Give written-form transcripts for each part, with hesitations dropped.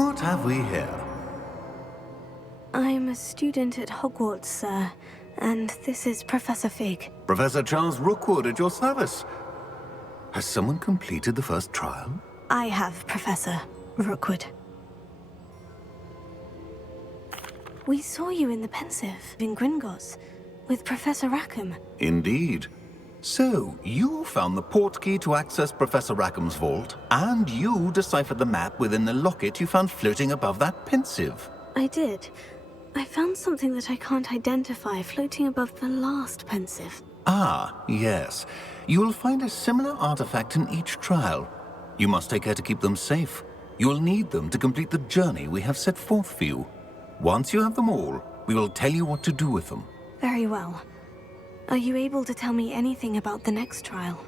What have we here? I'm a student at Hogwarts, sir, and this is Professor Fig. Professor Charles Rookwood at your service. Has someone completed the first trial? I have, Professor Rookwood. We saw you in the Pensive in Gringotts with Professor Rackham. Indeed. So, you found the portkey to access Professor Rackham's vault, and you deciphered the map within the locket you found floating above that Pensive. I did. I found something that I can't identify floating above the last Pensive. Ah, yes. You will find a similar artifact in each trial. You must take care to keep them safe. You will need them to complete the journey we have set forth for you. Once you have them all, we will tell you what to do with them. Very well. Are you able to tell me anything about the next trial?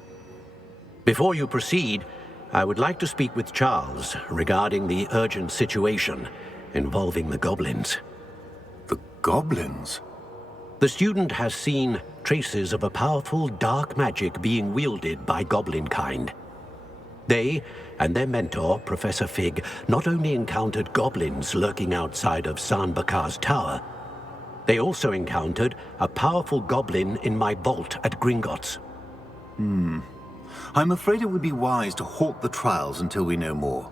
Before you proceed, I would like to speak with Charles regarding the urgent situation involving the goblins. The goblins? The student has seen traces of a powerful dark magic being wielded by goblin kind. They and their mentor, Professor Fig, not only encountered goblins lurking outside of San Bakar's tower, they also encountered a powerful goblin in my vault at Gringotts. I'm afraid it would be wise to halt the trials until we know more.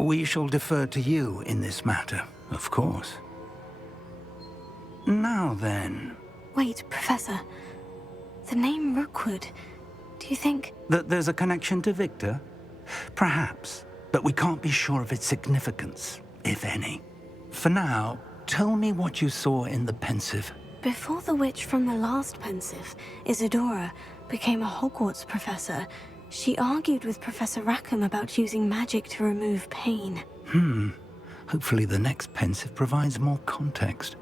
We shall defer to you in this matter, of course. Now then... Wait, Professor. The name Rookwood. Do you think... that there's a connection to Victor? Perhaps, but we can't be sure of its significance, if any. For now, tell me what you saw in the Pensive. Before the witch from the last Pensive, Isadora, became a Hogwarts professor, she argued with Professor Rackham about using magic to remove pain. Hopefully the next Pensive provides more context.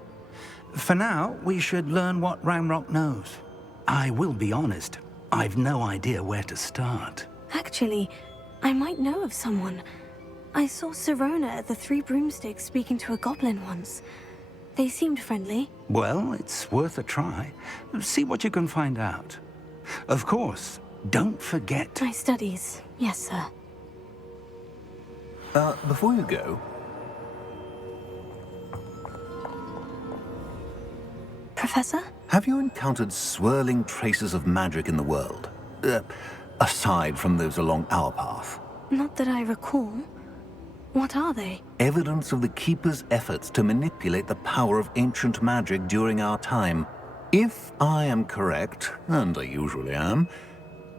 For now, we should learn what Ranrock knows. I will be honest, I've no idea where to start. Actually, I might know of someone. I saw Sirona at the Three Broomsticks speaking to a goblin once. They seemed friendly. Well, it's worth a try. See what you can find out. Of course, don't forget... My studies, yes, sir. Before you go... Professor? Have you encountered swirling traces of magic in the world? Aside from those along our path? Not that I recall. What are they? Evidence of the Keeper's efforts to manipulate the power of ancient magic during our time. If I am correct, and I usually am,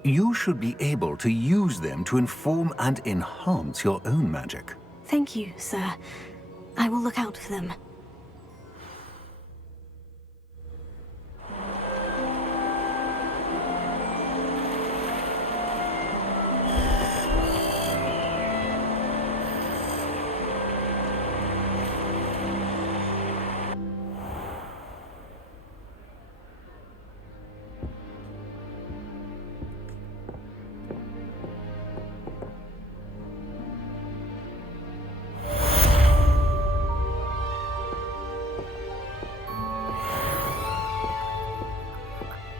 you should be able to use them to inform and enhance your own magic. Thank you, sir. I will look out for them.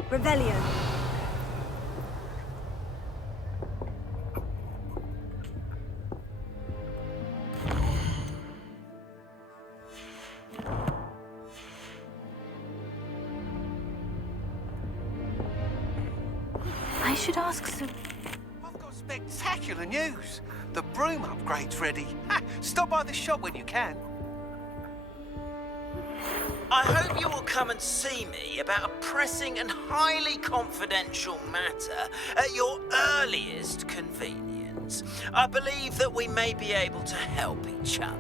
Revelio. I should ask some... I've got spectacular news. The broom upgrade's ready. Ha! Stop by the shop when you can. I hope you will come and see me about a pressing and highly confidential matter at your earliest convenience. I believe that we may be able to help each other.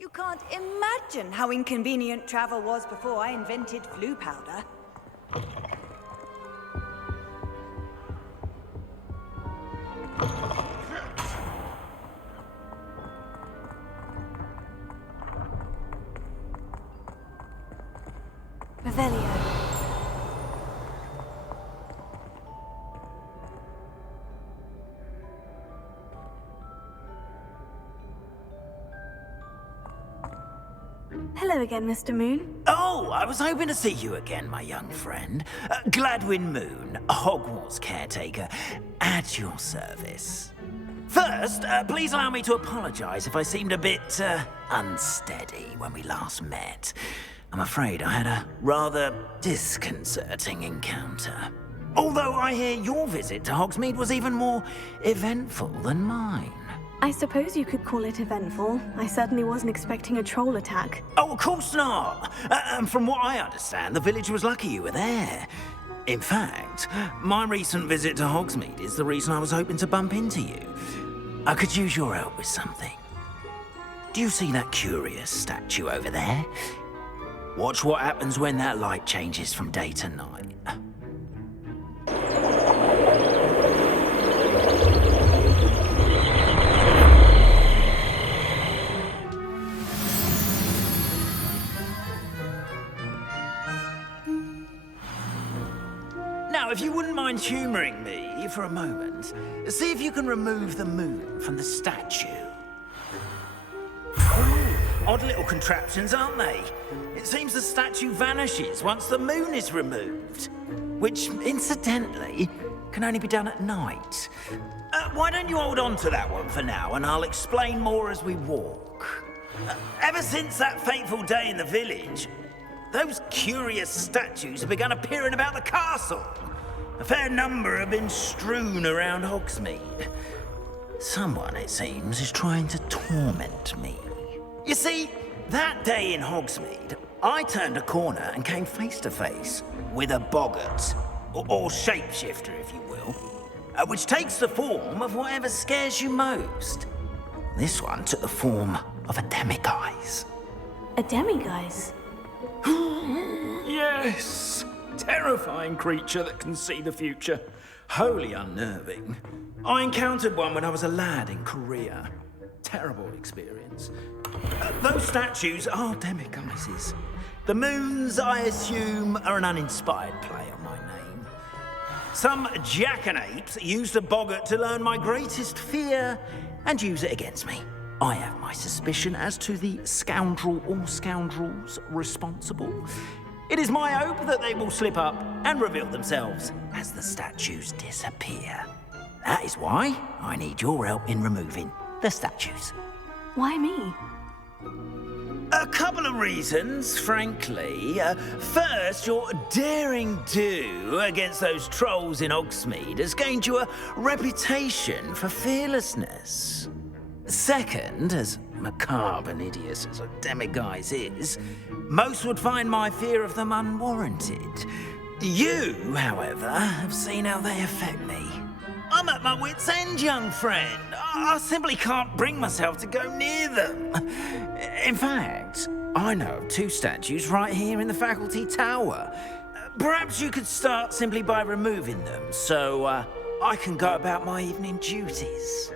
You can't imagine how inconvenient travel was before I invented flu powder. Revelio. Hello again, Mr. Moon. Oh, I was hoping to see you again, my young friend. Gladwin Moon, Hogwarts Caretaker, at your service. First, please allow me to apologize if I seemed a bit, unsteady when we last met. I'm afraid I had a rather disconcerting encounter. Although I hear your visit to Hogsmeade was even more eventful than mine. I suppose you could call it eventful. I certainly wasn't expecting a troll attack. Oh, of course not. And from what I understand, the village was lucky you were there. In fact, my recent visit to Hogsmeade is the reason I was hoping to bump into you. I could use your help with something. Do you see that curious statue over there? Watch what happens when that light changes from day to night. Now, if you wouldn't mind humouring me for a moment, see if you can remove the moon from the statue. Ooh, odd little contraptions, aren't they? It seems the statue vanishes once the moon is removed, which, incidentally, can only be done at night. Why don't you hold on to that one for now, and I'll explain more as we walk. Ever since that fateful day in the village, those curious statues have begun appearing about the castle. A fair number have been strewn around Hogsmeade. Someone, it seems, is trying to torment me. You see, that day in Hogsmeade, I turned a corner and came face to face with a boggart, or shapeshifter, if you will, which takes the form of whatever scares you most. This one took the form of a demiguise. A demiguise? Yes! Terrifying creature that can see the future. Wholly unnerving. I encountered one when I was a lad in Korea. Terrible experience. Those statues are demiguises. The moons, I assume, are an uninspired play on my name. Some jackanapes used a boggart to learn my greatest fear and use it against me. I have my suspicion as to the scoundrel or scoundrels responsible. It is my hope that they will slip up and reveal themselves as the statues disappear. That is why I need your help in removing the statues. Why me? A couple of reasons, frankly. First, your daring do against those trolls in Hogsmeade has gained you a reputation for fearlessness. Second, as macabre and hideous as a demiguise is, most would find my fear of them unwarranted. You, however, have seen how they affect me. I'm at my wit's end, young friend. I simply can't bring myself to go near them. In fact, I know of two statues right here in the faculty tower. Perhaps you could start simply by removing them, so I can go about my evening duties.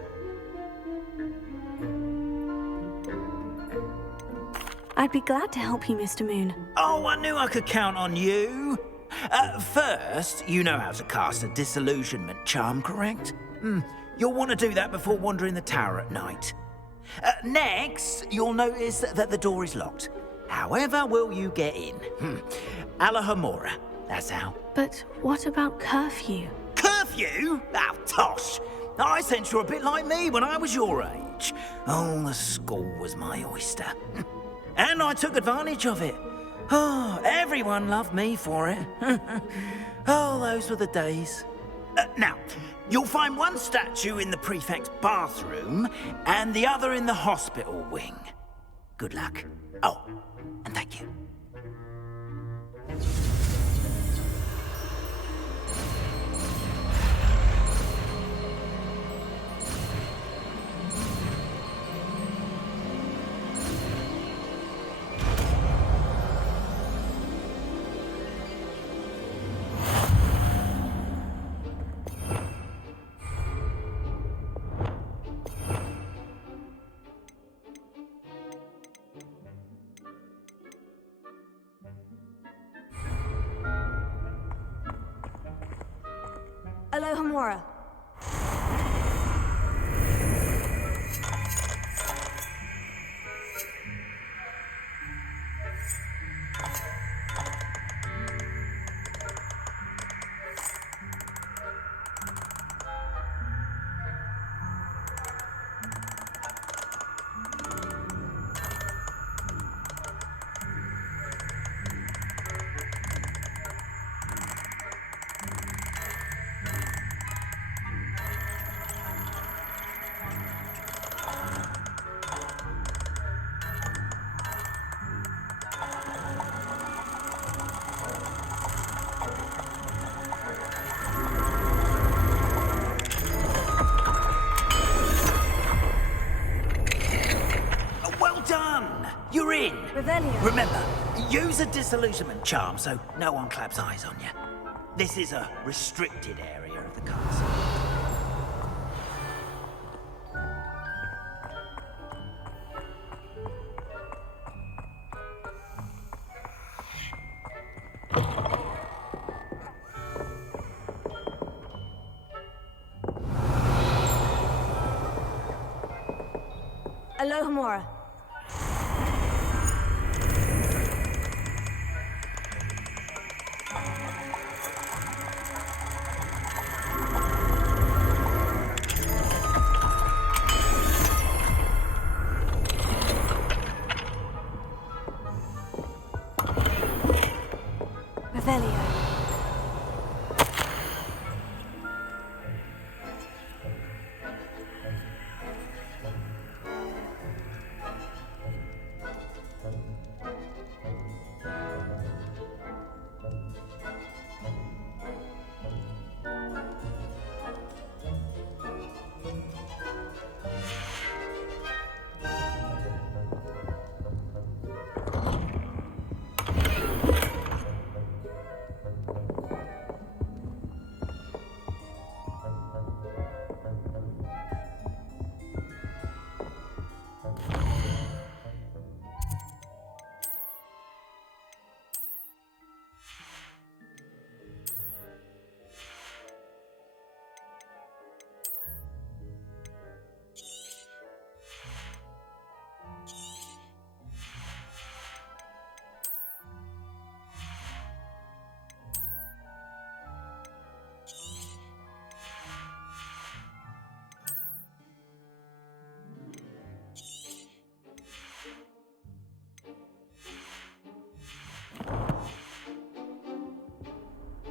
I'd be glad to help you, Mr. Moon. Oh, I knew I could count on you. First, you know how to cast a disillusionment charm, correct? You'll want to do that before wandering the tower at night. Next, you'll notice that the door is locked. However will you get in? Alahomora, that's how. But what about curfew? Curfew? Oh, tosh. I sense you're a bit like me when I was your age. Oh, the school was my oyster. And I took advantage of it. Oh, everyone loved me for it. Oh, those were the days. Now, you'll find one statue in the prefect's bathroom and the other in the hospital wing. Good luck. Oh, and thank you. Alohomora. You're in! Revelio. Remember, use a disillusionment charm so no one claps eyes on you. This is a restricted area of the castle. Alohomora. Revelio.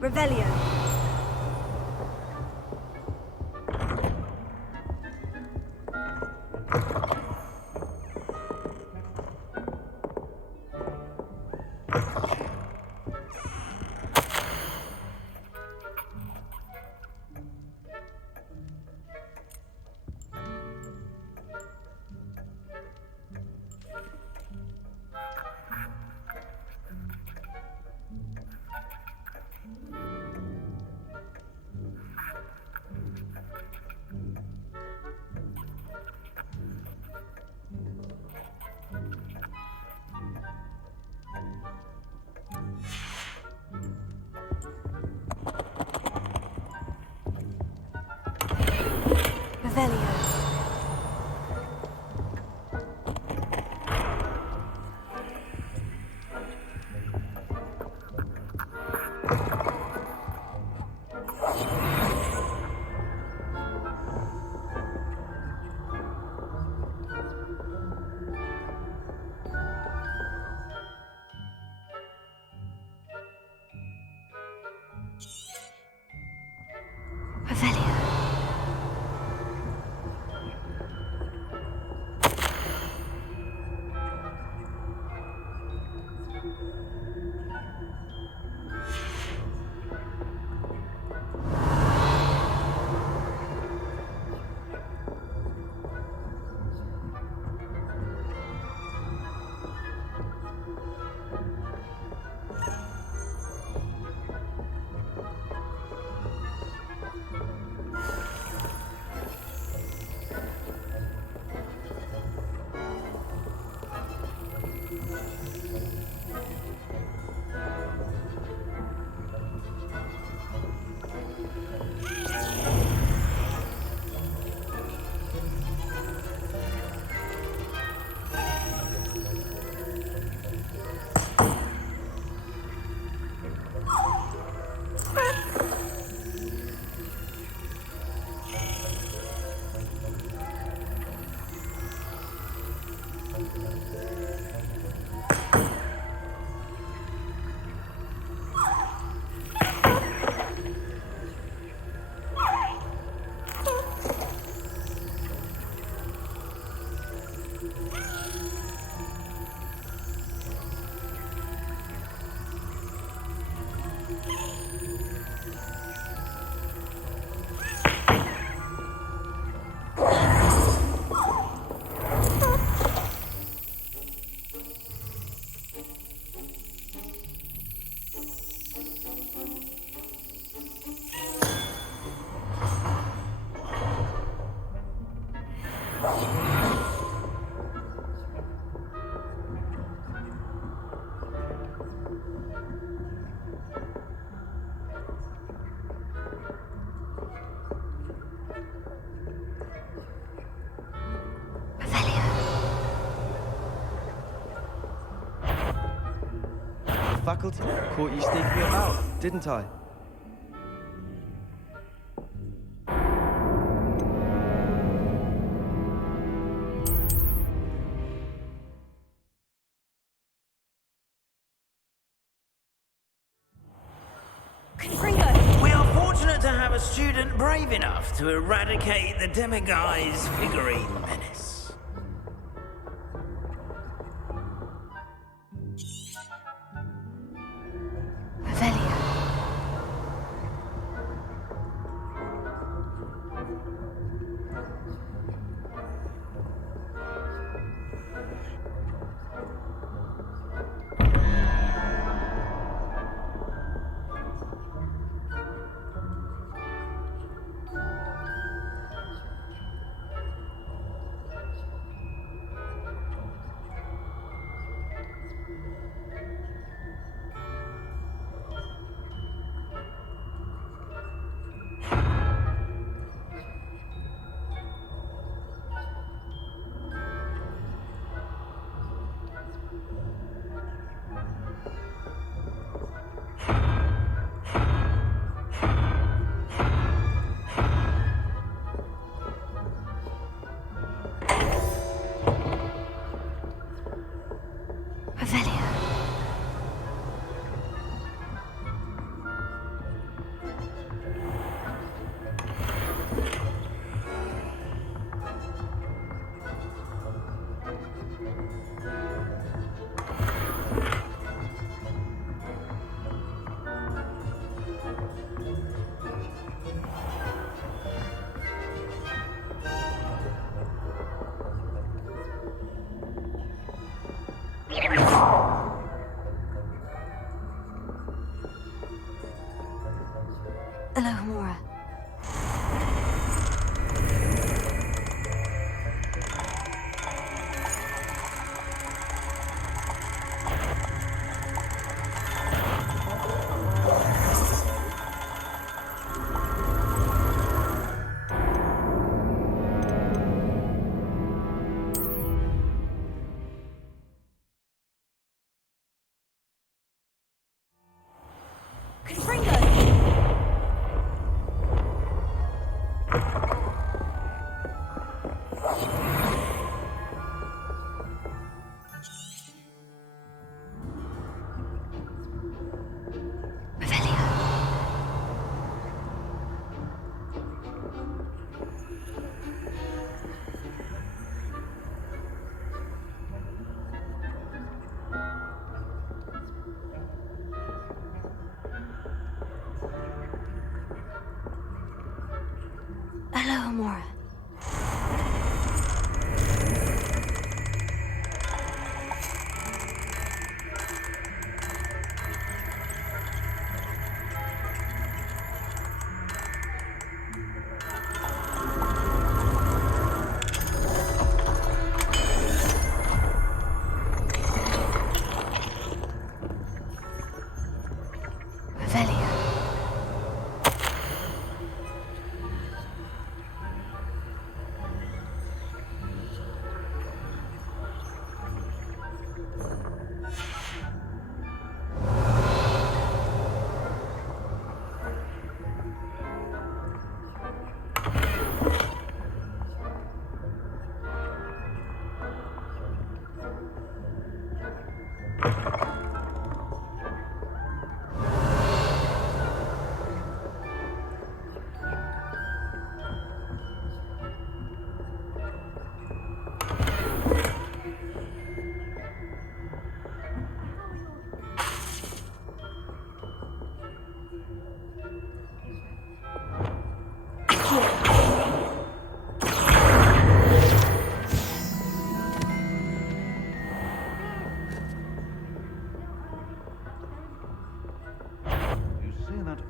Revelio. Revelio. Revelio. Faculty caught you sneaking about, didn't I? Confringo! We are fortunate to have a student brave enough to eradicate the Demiguise figurine menace. Alohomora. Alohomora.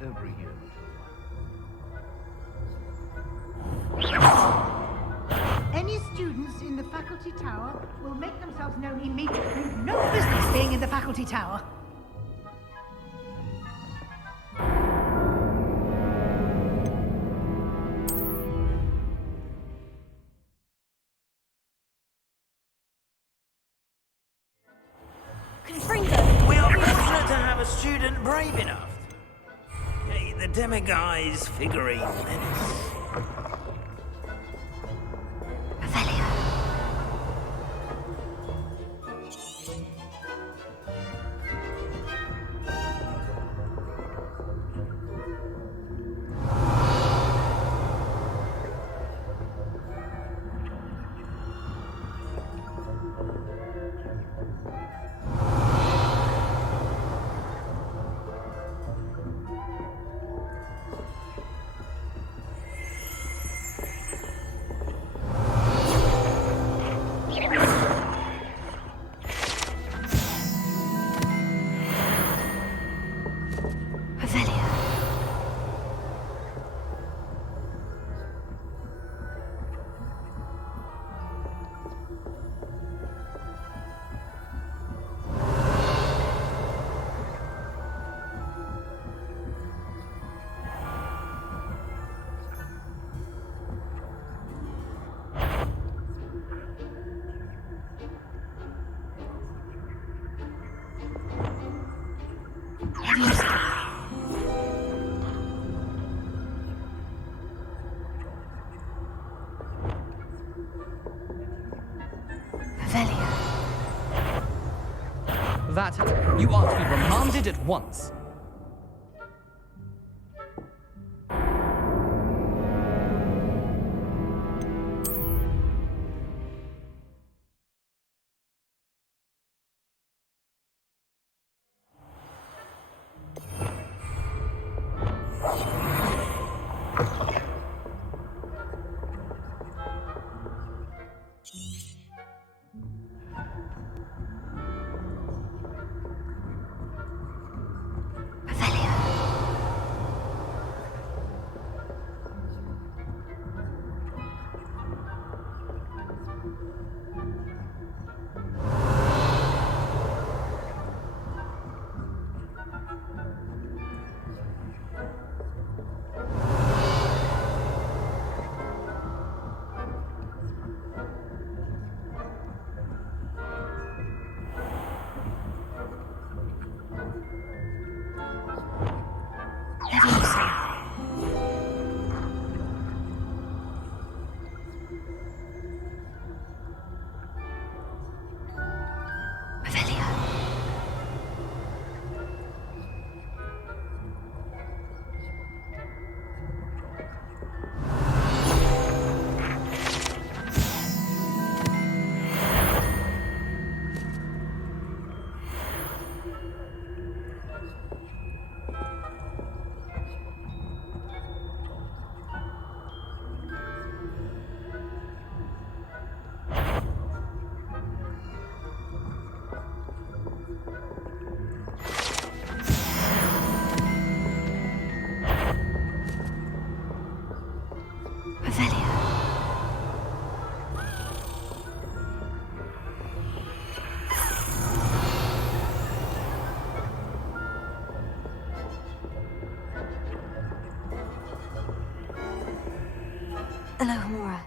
every year. Any students in the faculty tower will make themselves known immediately. No business being in the faculty tower. We are fortunate to have a student brave enough. Hey, the Demiguise figurine menace. That you are to be remanded at once. Alohomora.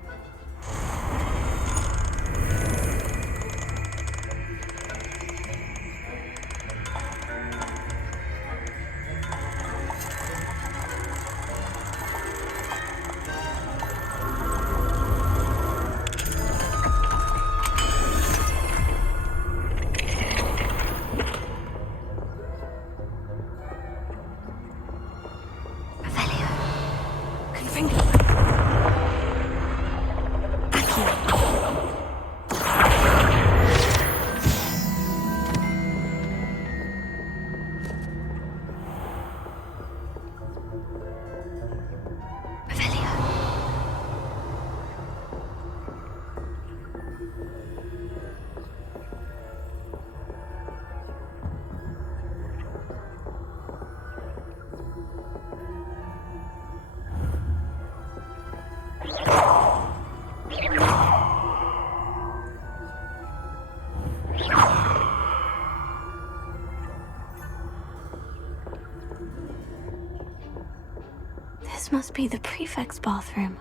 must be the prefect's bathroom.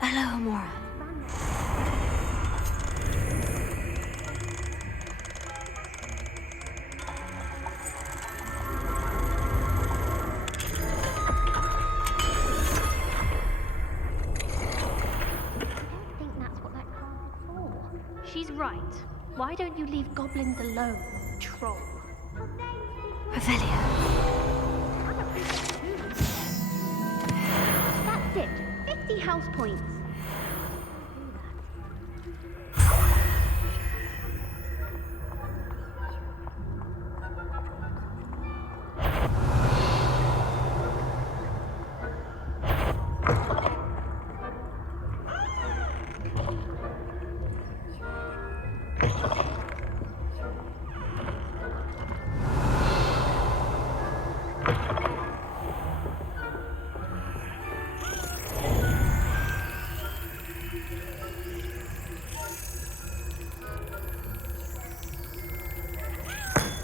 Hello, Amora. She's right. Why don't you leave goblins alone, troll? Revelio. That's it. 50 house points.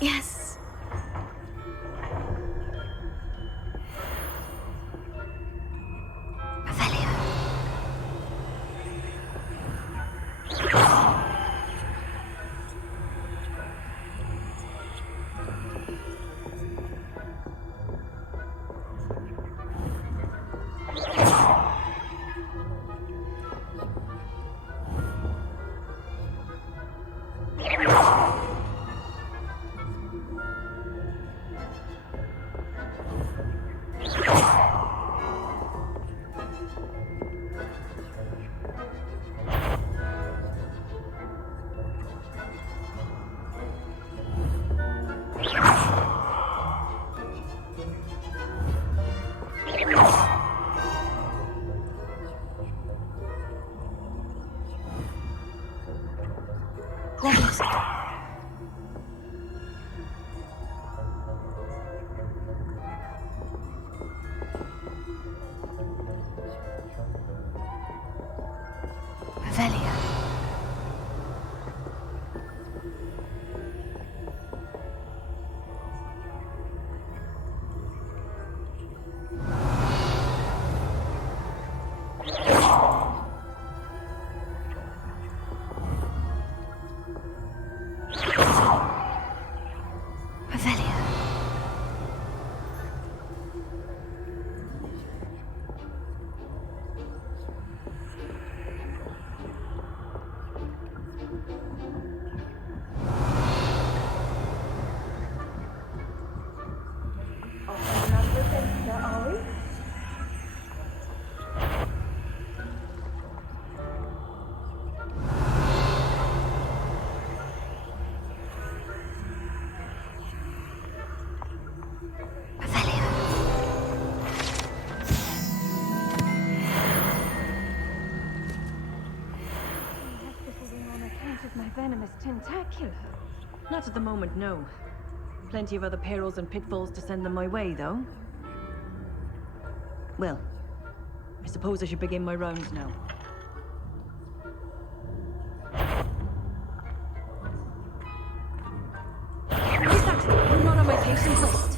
Yes. Revelio. Revelio. Revelio. My venomous tentacular. Not at the moment, no. Plenty of other perils and pitfalls to send them my way, though. Well, I suppose I should begin my rounds now. Who's that? You're not on my patient list.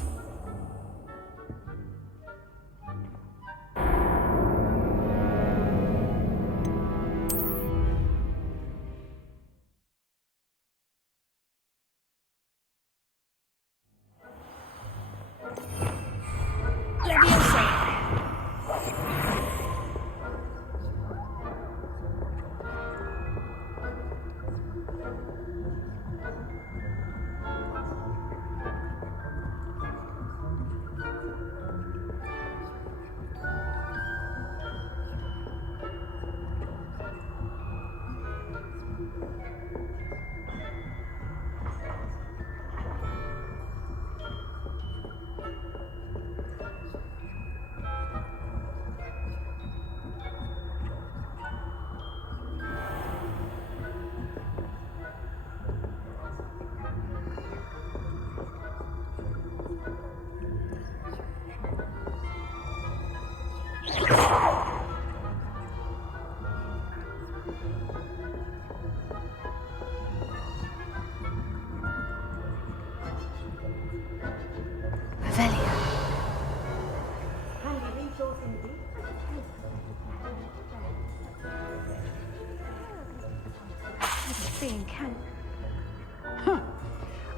Huh.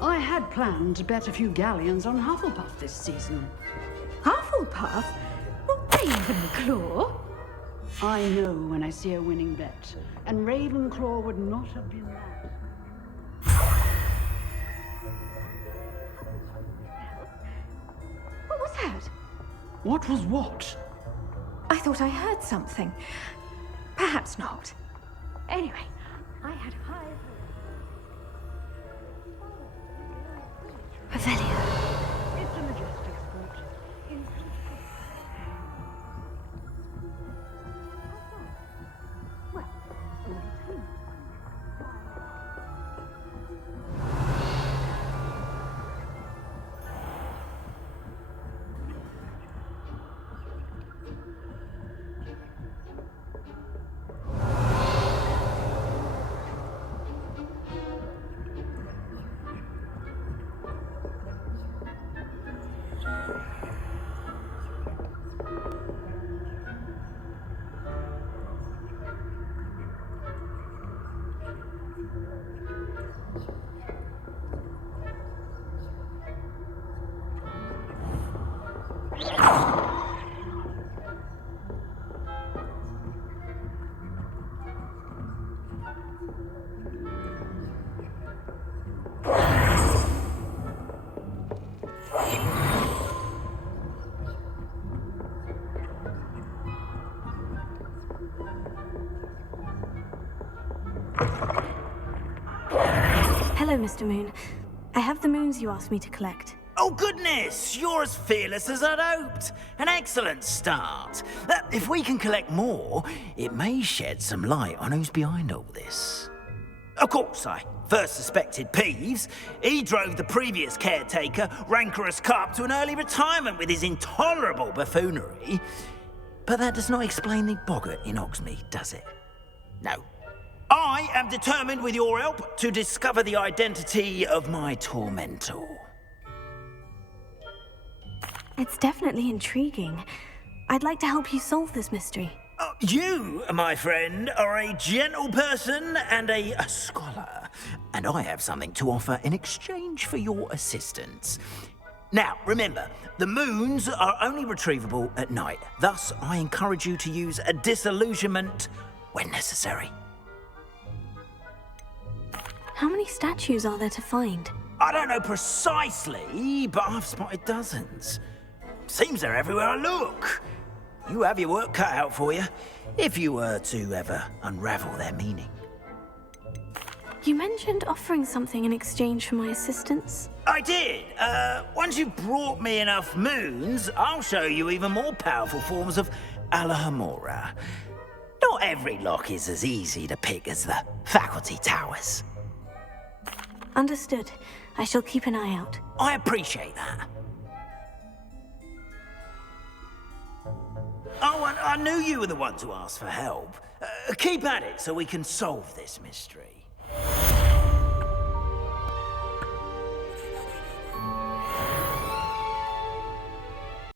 I had planned to bet a few galleons on Hufflepuff this season. Hufflepuff? Not Ravenclaw? I know when I see a winning bet, and Ravenclaw would not have been that. What was that? What was what? I thought I heard something. Perhaps not. Anyway, I had high... Revelio. It's a majestic sport. Hello, Mr. Moon. I have the moons you asked me to collect. Oh, goodness! You're as fearless as I'd hoped. An excellent start. If we can collect more, it may shed some light on who's behind all this. Of course, I first suspected Peeves. He drove the previous caretaker, Rancorous Carp, to an early retirement with his intolerable buffoonery. But that does not explain the boggart in Hogsmeade, does it? No. I am determined, with your help, to discover the identity of my tormentor. It's definitely intriguing. I'd like to help you solve this mystery. You, my friend, are a gentle person and a scholar, and I have something to offer in exchange for your assistance. Now, remember, the moons are only retrievable at night. Thus, I encourage you to use a disillusionment when necessary. How many statues are there to find? I don't know precisely, but I've spotted dozens. Seems they're everywhere I look. You have your work cut out for you, if you were to ever unravel their meaning. You mentioned offering something in exchange for my assistance. I did. Once you've brought me enough moons, I'll show you even more powerful forms of Alohomora. Not every lock is as easy to pick as the faculty towers. Understood. I shall keep an eye out. I appreciate that. Oh, and I knew you were the one to ask for help. Keep at it so we can solve this mystery.